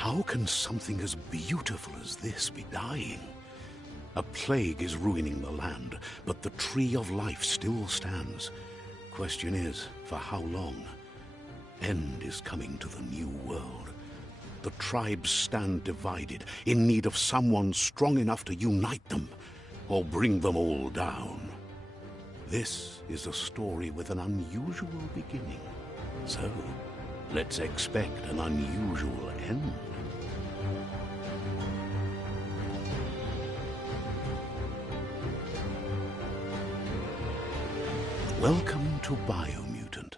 How can something as beautiful as this be dying? A plague is ruining the land, but the tree of life still stands. Question is, for how long? End is coming to the new world. The tribes stand divided, in need of someone strong enough to unite them, or bring them all down. This is a story with an unusual beginning. So, let's expect an unusual end. Welcome to Biomutant.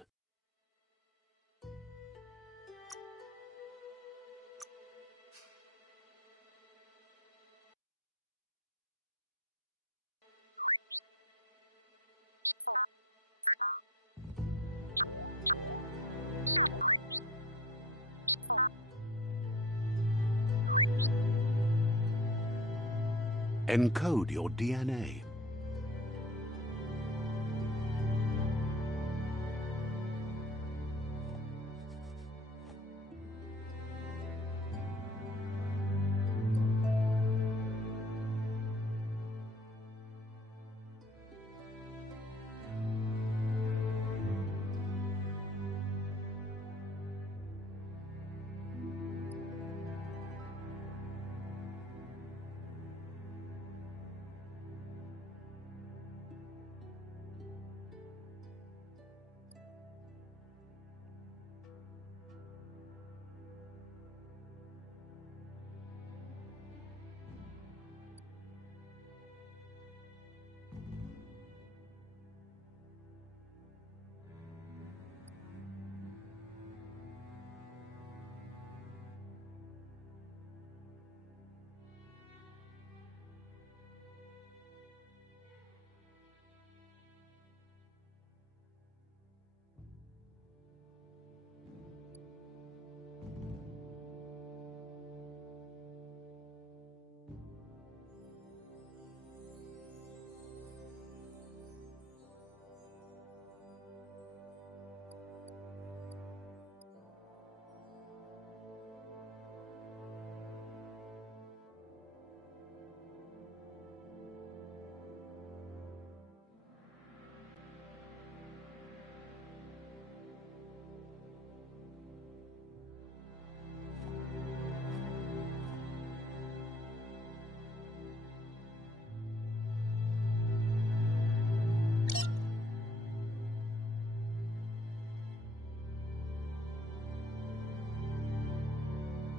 Encode your DNA.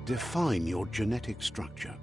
Define your genetic structure.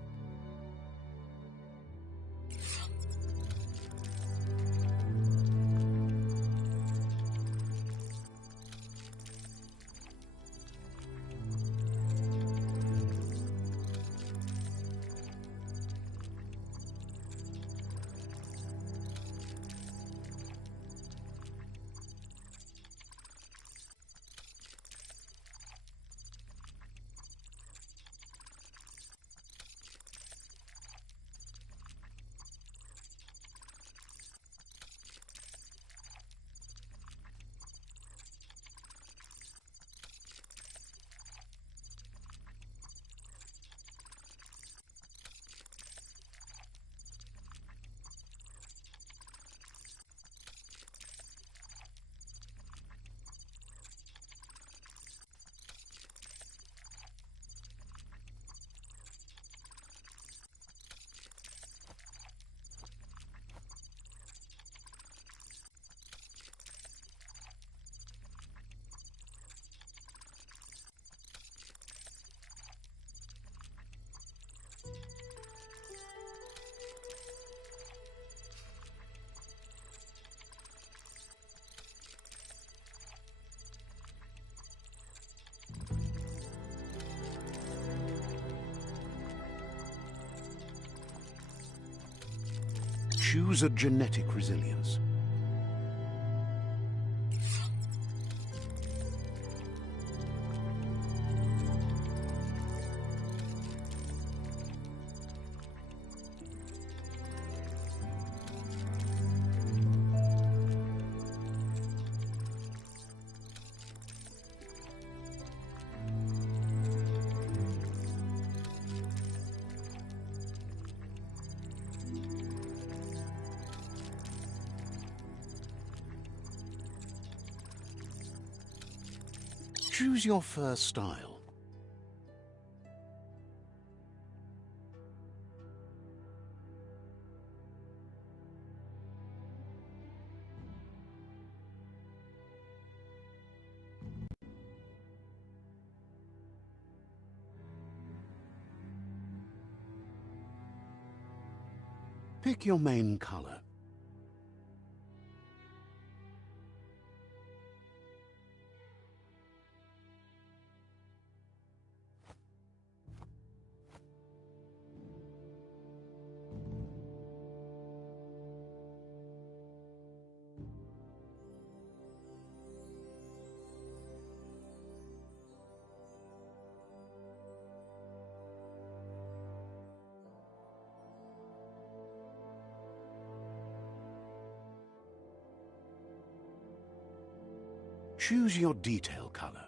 Choose a genetic resilience. Choose your first style. Pick your main color. Choose your detail color.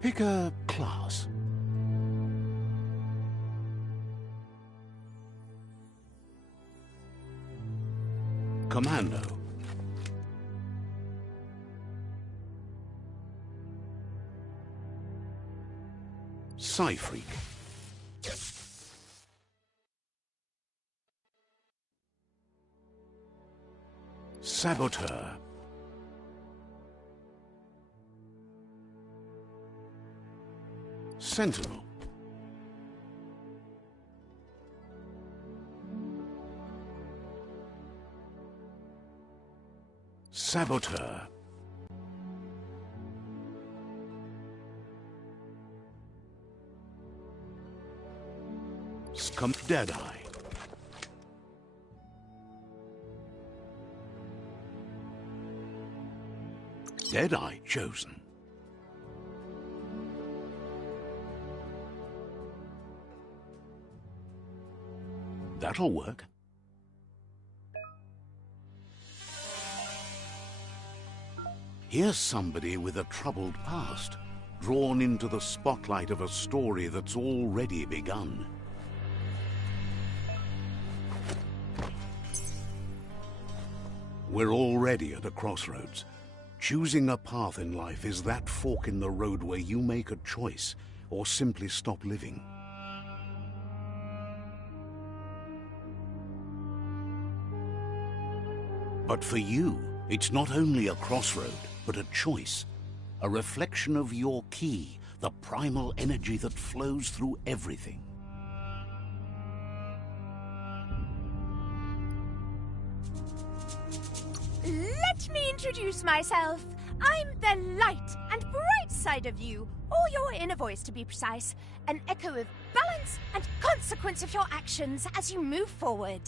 Pick a class. Commando. Psy-Freak. Saboteur. Sentinel. Saboteur. Deadeye. Deadeye chosen. That'll work. Here's somebody with a troubled past, drawn into the spotlight of a story that's already begun. We're already at a crossroads. Choosing a path in life is that fork in the road where you make a choice or simply stop living. But for you, it's not only a crossroad, but a choice. A reflection of your key, the primal energy that flows through everything. Let me introduce myself. I'm the light and bright side of you, or your inner voice to be precise. An echo of balance and consequence of your actions as you move forward.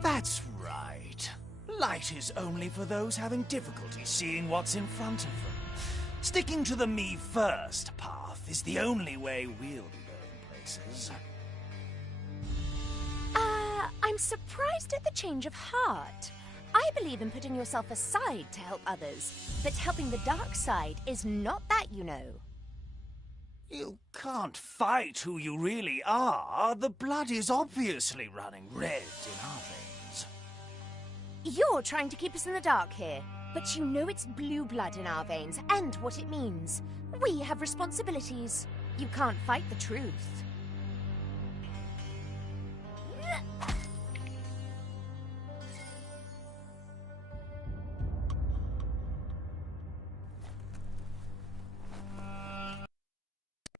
That's right. Light is only for those having difficulty seeing what's in front of them. Sticking to the me first path is the only way we'll be going places. I'm surprised at the change of heart. I believe in putting yourself aside to help others, but helping the dark side is not that, you know. You can't fight who you really are. The blood is obviously running red in our veins. You're trying to keep us in the dark here, but you know it's blue blood in our veins and what it means. We have responsibilities. You can't fight the truth.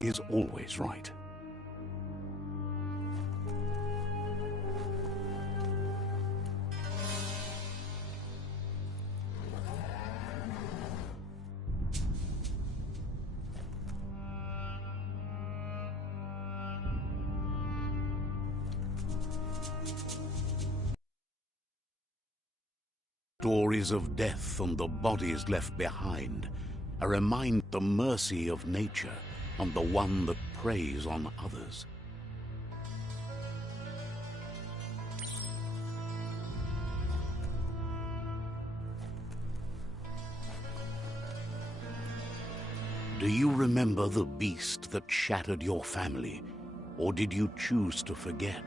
Is always right. stories of death and the bodies left behind, a reminder of the mercy of nature and the one that preys on others. Do you remember the beast that shattered your family, or did you choose to forget?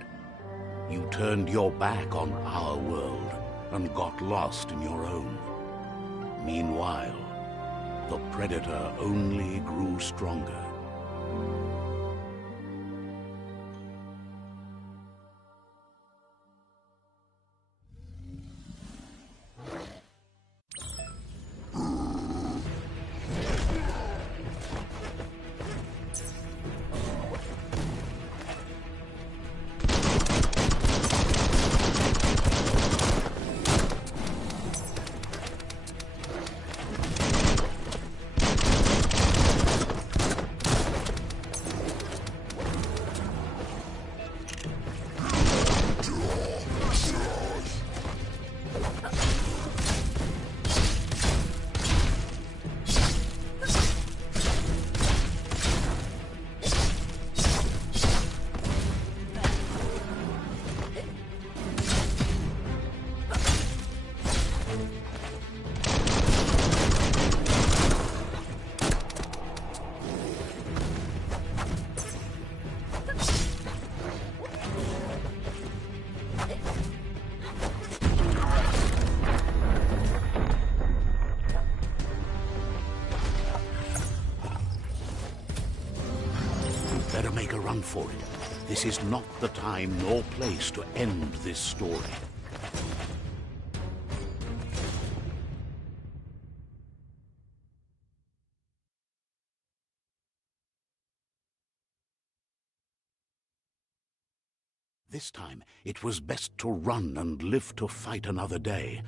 You turned your back on our world and got lost in your own. Meanwhile, the Predator only grew stronger. Better make a run for it. This is not the time nor place to end this story. This time, it was best to run and live to fight another day.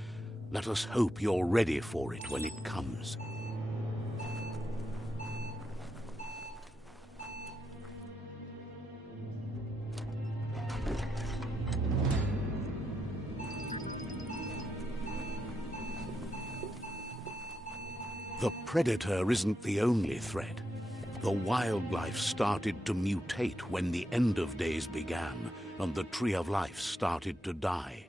Let us hope you're ready for it when it comes. The Predator isn't the only threat. The wildlife started to mutate when the end of days began, and the Tree of Life started to die.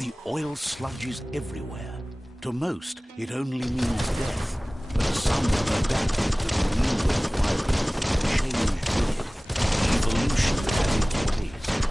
The oil sludges everywhere. To most, it only means death. But some have adapted to the new environment, changed with it. Evolution has its ways.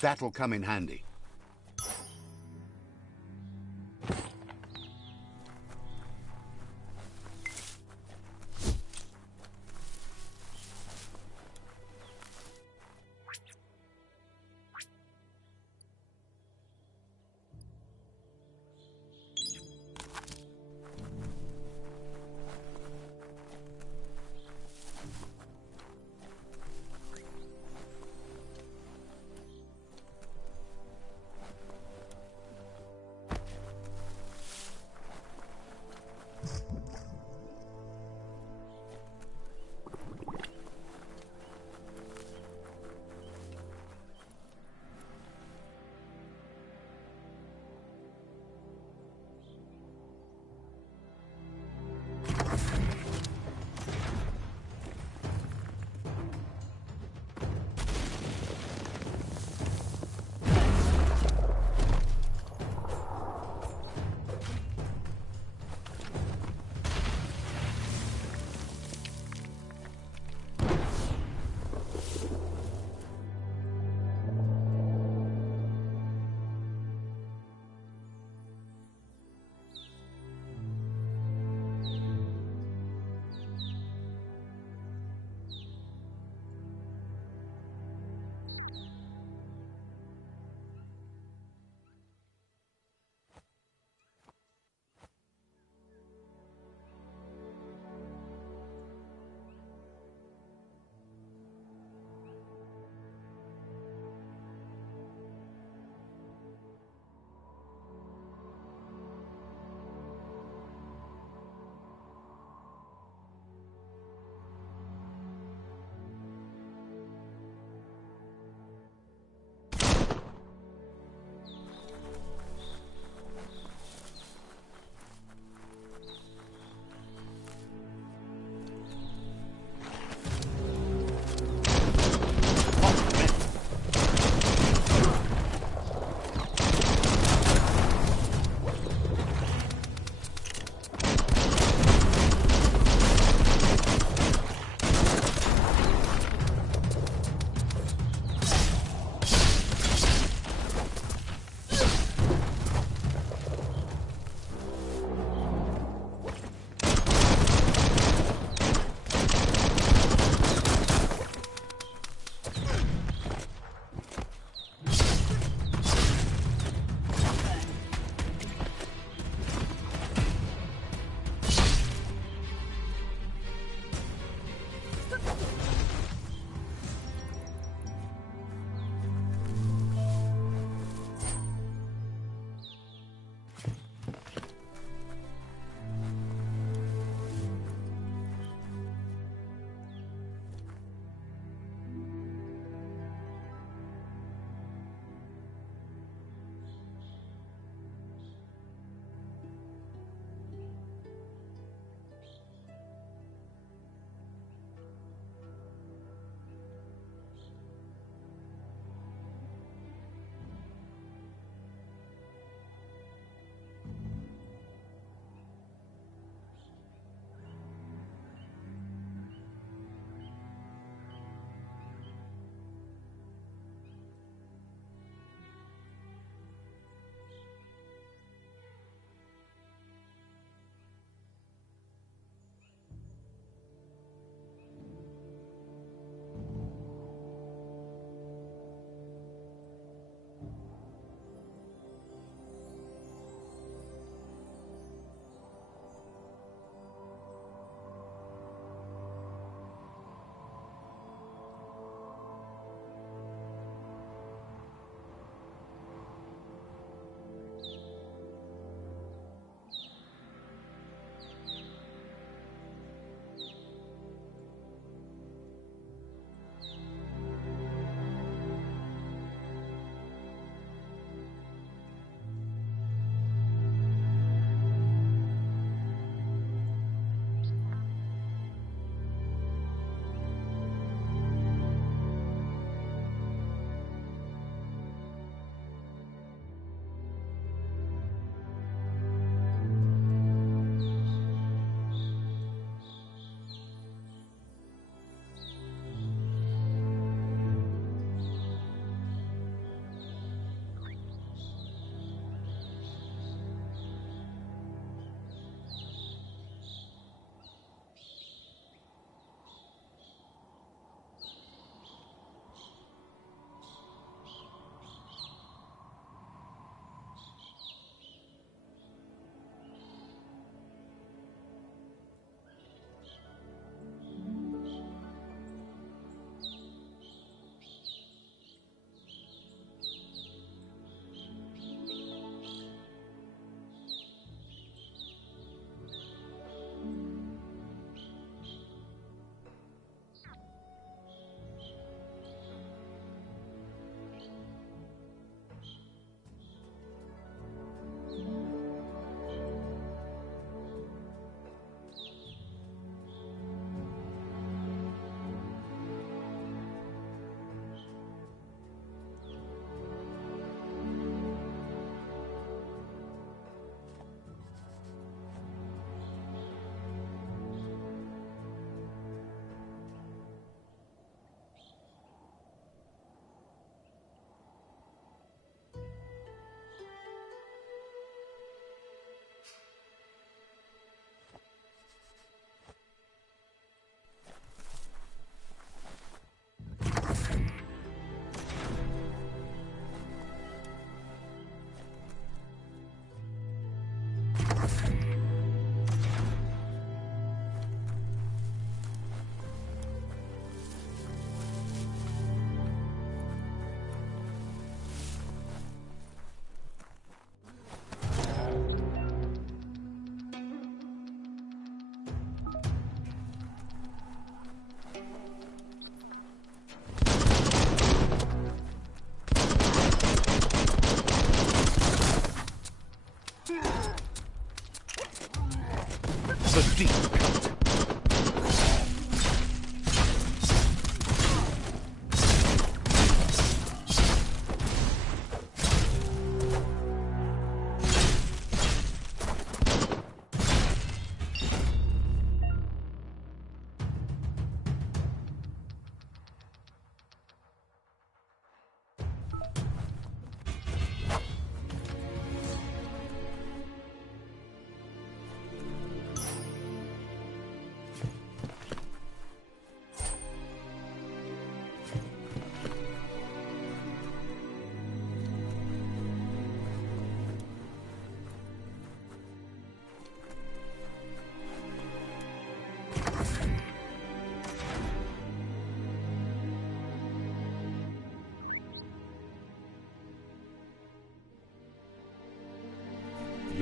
That'll come in handy.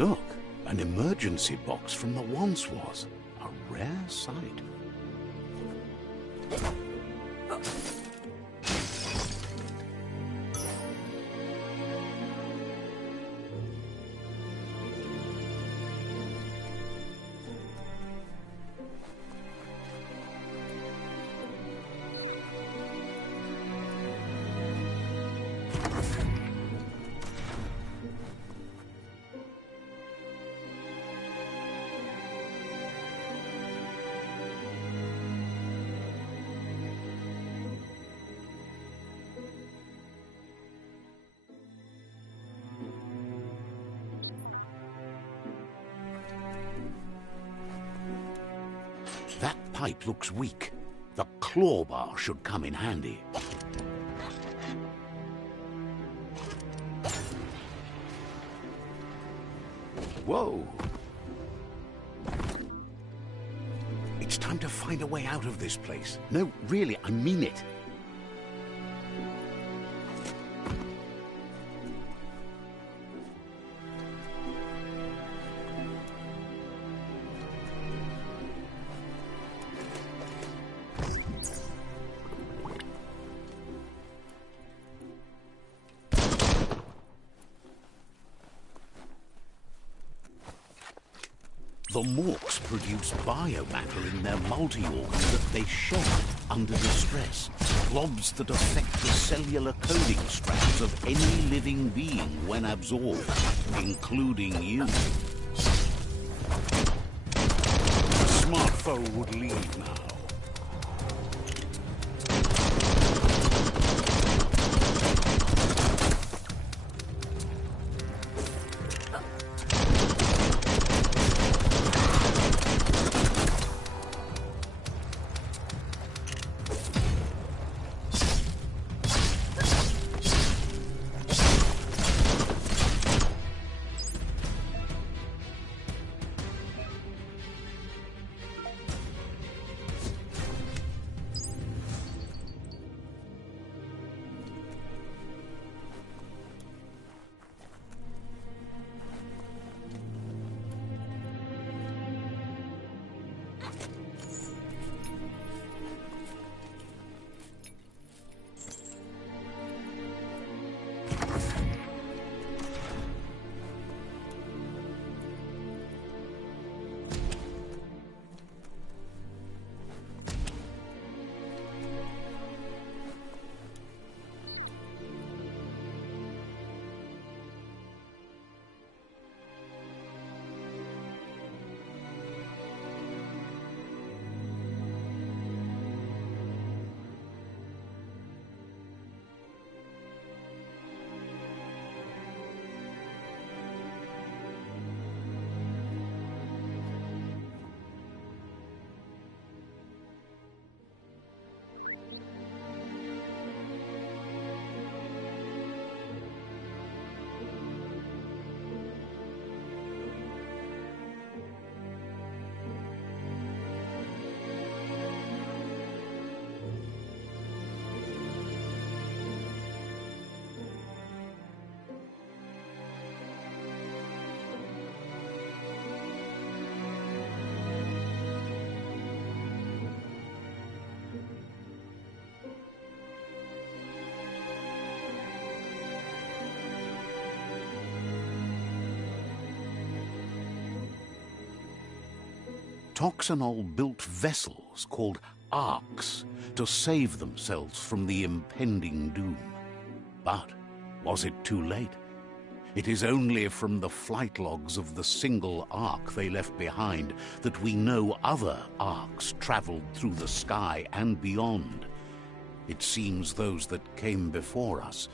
Look, an emergency box from the once was. A rare sight. That pipe looks weak. The claw bar should come in handy. Whoa! It's time to find a way out of this place. No, really, I mean it. The Morks produce biomatter in their multi-organ that they shed under distress. Blobs that affect the cellular coding strands of any living being when absorbed, including you. The smart foe would leave now. Toxanol built vessels called arks to save themselves from the impending doom. But was it too late? It is only from the flight logs of the single ark they left behind that we know other arks traveled through the sky and beyond. It seems those that came before us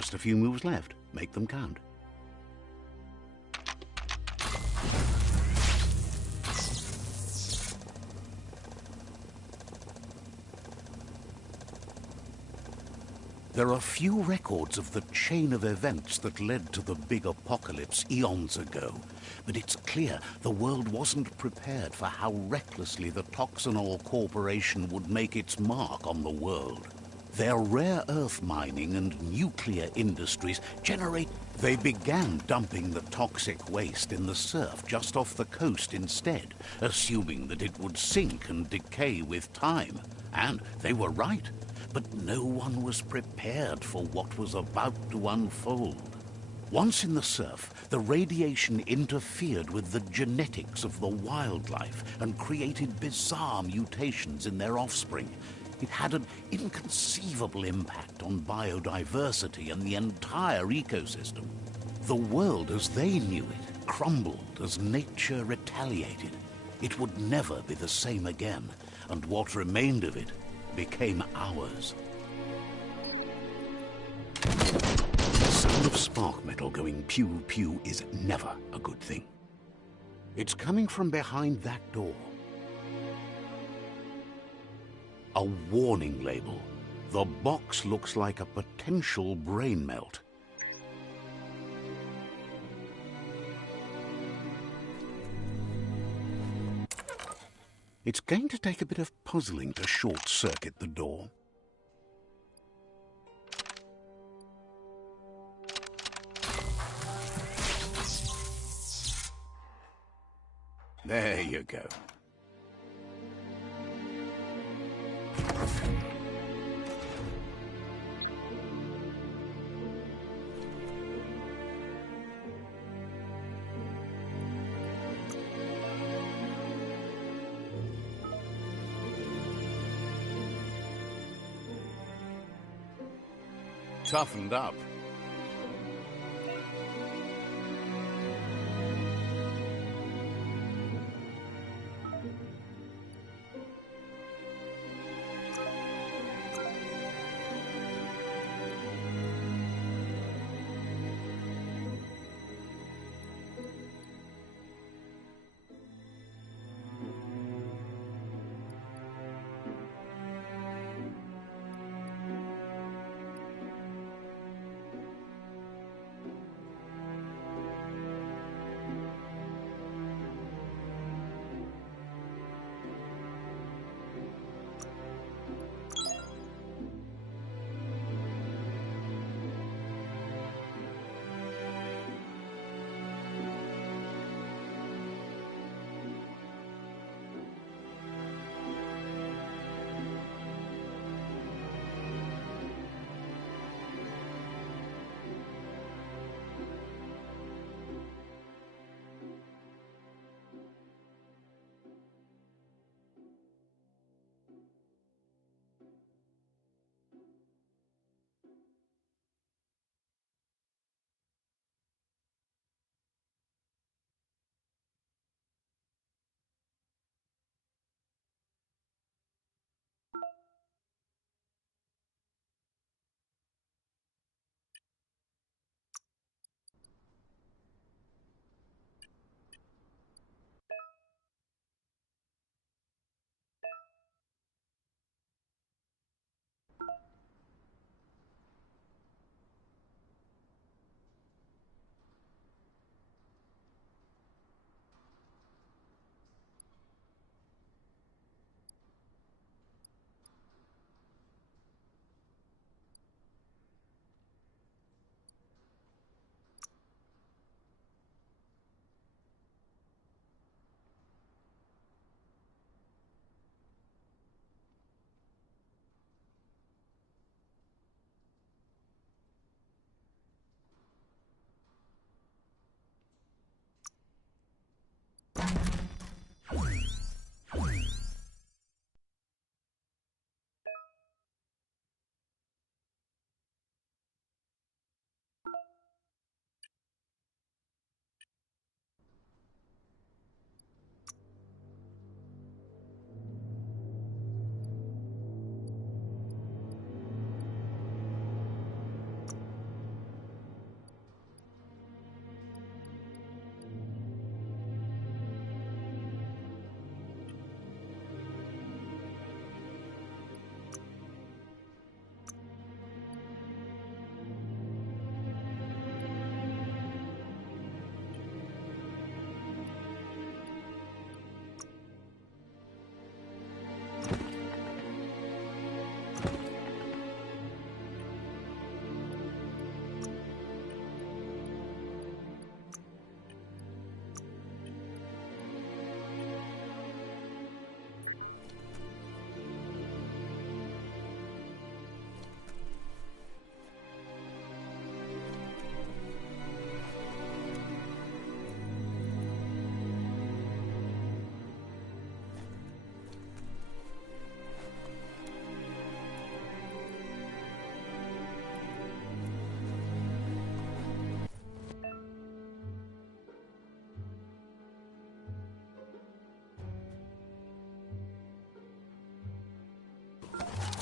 Just a few moves left. Make them count. There are few records of the chain of events that led to the big apocalypse eons ago, but it's clear the world wasn't prepared for how recklessly the Toxanol Corporation would make its mark on the world. Their rare earth mining and nuclear industries They began dumping the toxic waste in the surf just off the coast instead, assuming that it would sink and decay with time. And they were right. But no one was prepared for what was about to unfold. Once in the surf, the radiation interfered with the genetics of the wildlife and created bizarre mutations in their offspring. It had an inconceivable impact on biodiversity and the entire ecosystem. The world as they knew it crumbled as nature retaliated. It would never be the same again, and what remained of it became ours. The sound of spark metal going pew-pew is never a good thing. It's coming from behind that door. A warning label. The box looks like a potential brain melt. It's going to take a bit of puzzling to short-circuit the door. There you go. Toughened up.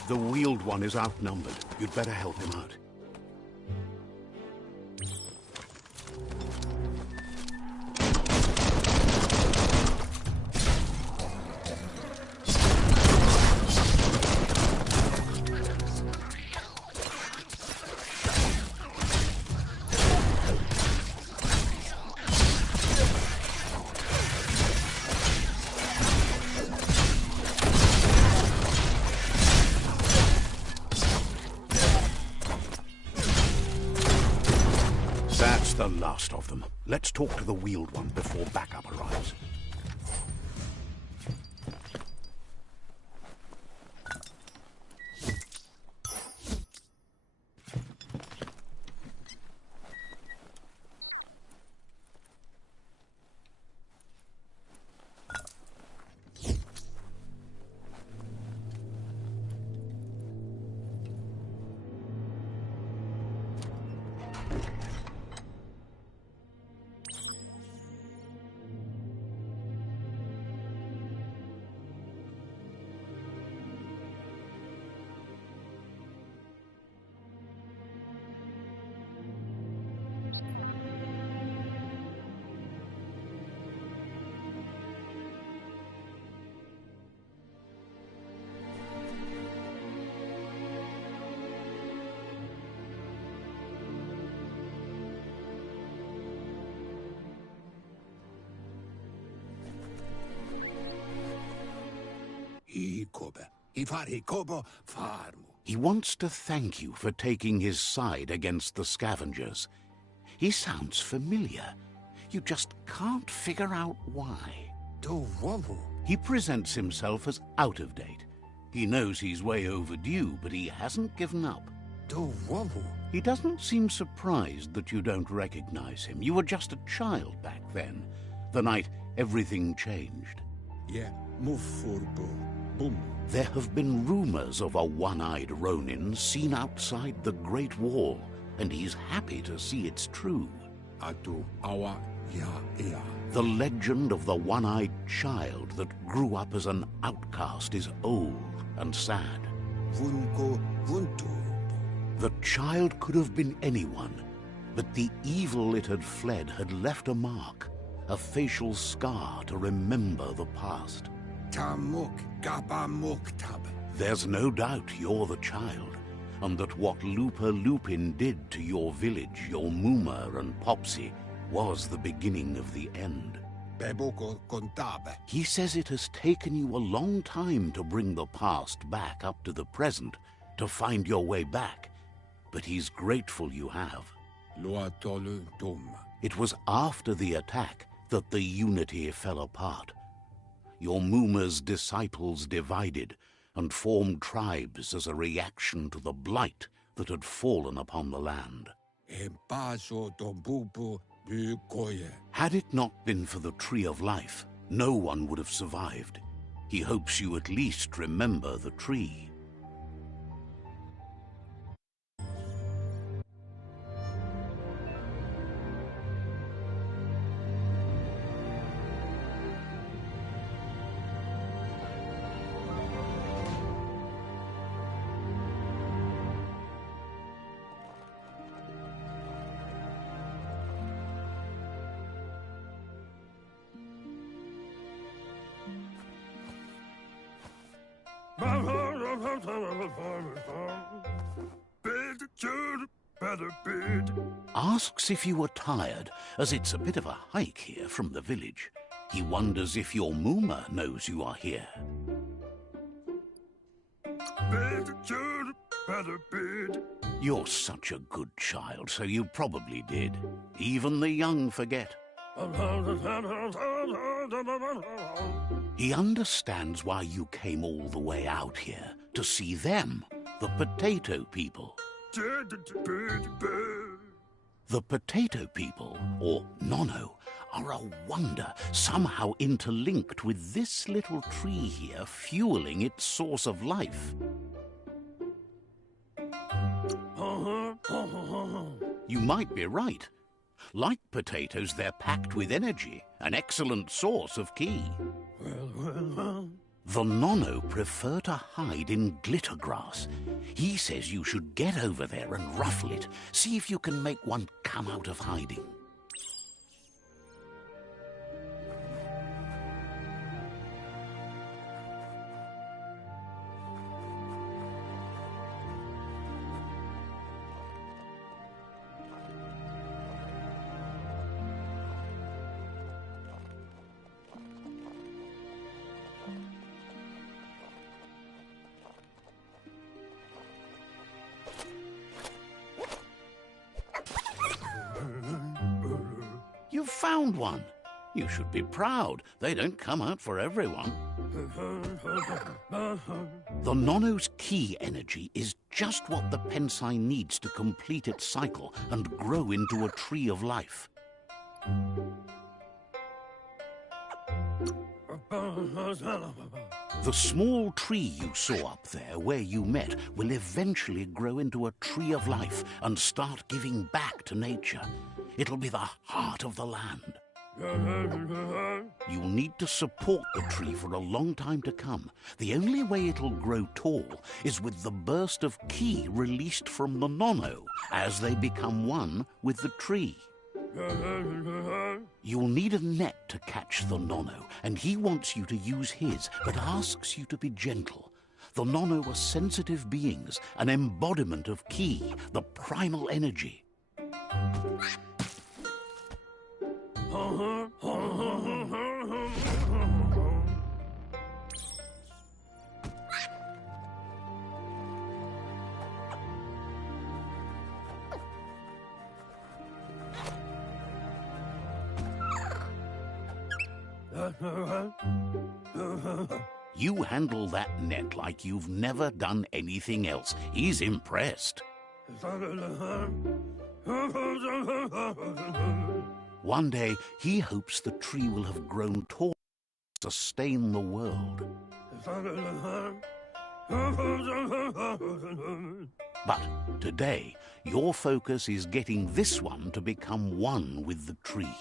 The Wheeled One is outnumbered. You'd better help him out. That's the last of them. Let's talk to the Wheeled One before backup arrives. He wants to thank you for taking his side against the scavengers. He sounds familiar. You just can't figure out why. He presents himself as out of date. He knows he's way overdue, but he hasn't given up. He doesn't seem surprised that you don't recognize him. You were just a child back then, the night everything changed. There have been rumors of a one-eyed Ronin seen outside the Great Wall, and he's happy to see it's true. The legend of the one-eyed child that grew up as an outcast is old and sad. The child could have been anyone, but the evil it had fled had left a mark, a facial scar to remember the past. There's no doubt you're the child, and that what Looper Lupin did to your village, your Muma and Popsy, was the beginning of the end. He says it has taken you a long time to bring the past back up to the present, to find your way back, but he's grateful you have. It was after the attack that the unity fell apart. Your Muma's disciples divided and formed tribes as a reaction to the blight that had fallen upon the land. Had it not been for the Tree of Life, no one would have survived. He hopes you at least remember the tree. Asks if you were tired, as it's a bit of a hike here from the village. He wonders if your Muma knows you are here. You're such a good child, so you probably did. Even the young forget. He understands why you came all the way out here, to see them, the potato people. The potato people, or Nono, are a wonder, somehow interlinked with this little tree here, fueling its source of life. You might be right. Like potatoes, they're packed with energy, an excellent source of ki. The Nono prefer to hide in glitter grass. He says you should get over there and ruffle it. See if you can make one come out of hiding. You've found one. You should be proud. They don't come out for everyone. The Nono's key energy is just what the Pensai needs to complete its cycle and grow into a tree of life. The small tree you saw up there where you met will eventually grow into a tree of life and start giving back to nature. It'll be the heart of the land. You'll need to support the tree for a long time to come. The only way it'll grow tall is with the burst of ki released from the Nono as they become one with the tree. You'll need a net to catch the Nono, and he wants you to use his, but asks you to be gentle. The Nono are sensitive beings, an embodiment of ki, the primal energy. You handle that net like you've never done anything else. He's impressed. One day, he hopes the tree will have grown tall to sustain the world. But today, your focus is getting this one to become one with the tree.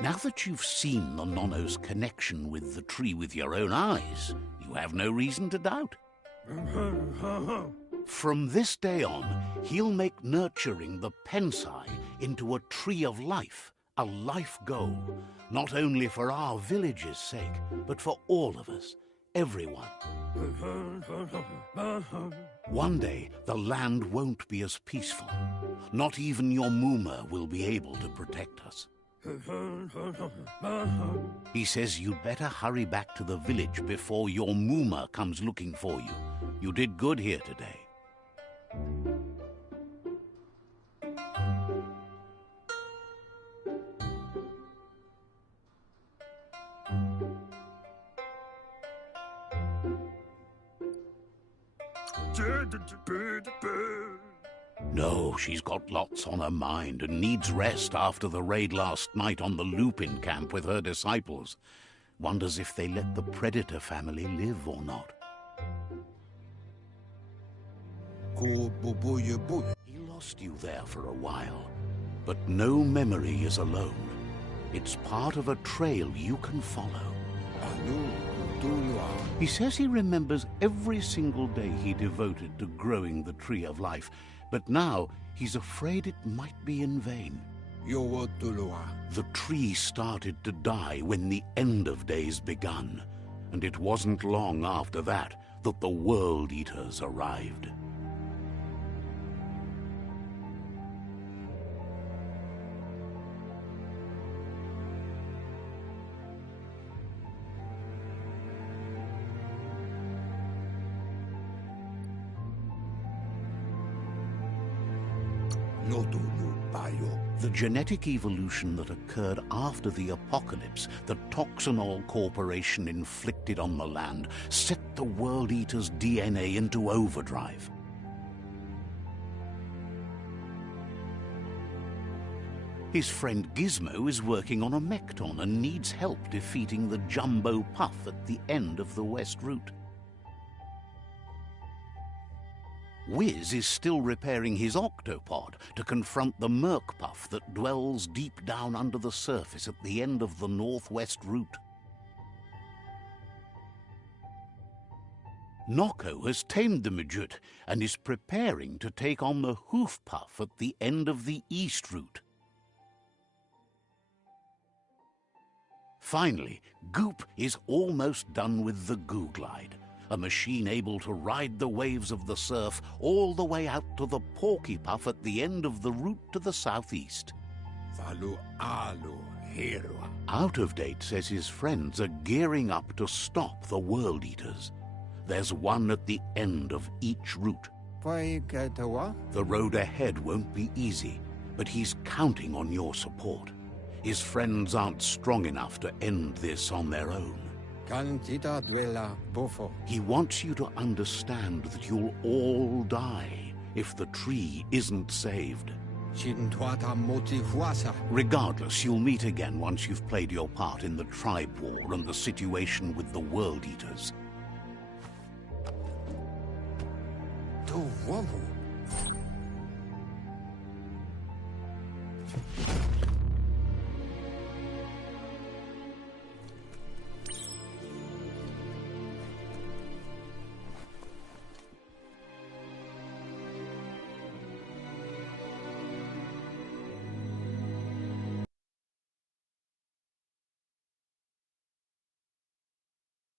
Now that you've seen the Nono's connection with the tree with your own eyes, you have no reason to doubt. From this day on, he'll make nurturing the Pensai into a tree of life, a life goal, not only for our village's sake, but for all of us, everyone. One day, the land won't be as peaceful. Not even your Muma will be able to protect us. He says you'd better hurry back to the village before your Muma comes looking for you. You did good here today. No, she's got lots on her mind and needs rest after the raid last night on the Lupin camp with her disciples. Wonders if they let the Predator family live or not. He lost you there for a while, but no memory is alone. It's part of a trail you can follow. He says he remembers every single day he devoted to growing the tree of life, but now he's afraid it might be in vain. The tree started to die when the end of days begun, and it wasn't long after that that the World Eaters arrived. The genetic evolution that occurred after the apocalypse that Toxanol Corporation inflicted on the land set the World Eater's DNA into overdrive. His friend Gizmo is working on a Mekton and needs help defeating the Jumbo Puff at the end of the West Route. Wiz is still repairing his octopod to confront the Merc Puff that dwells deep down under the surface at the end of the Northwest Route. Nocco has tamed the Midget and is preparing to take on the Hoof Puff at the end of the East Route. Finally, Goop is almost done with the Goo Glide, a machine able to ride the waves of the surf all the way out to the Porky Puff at the end of the route to the southeast. Out of Date says his friends are gearing up to stop the World Eaters. There's one at the end of each route. The road ahead won't be easy, but he's counting on your support. His friends aren't strong enough to end this on their own. He wants you to understand that you'll all die if the tree isn't saved. Regardless, you'll meet again once you've played your part in the tribe war and the situation with the World Eaters.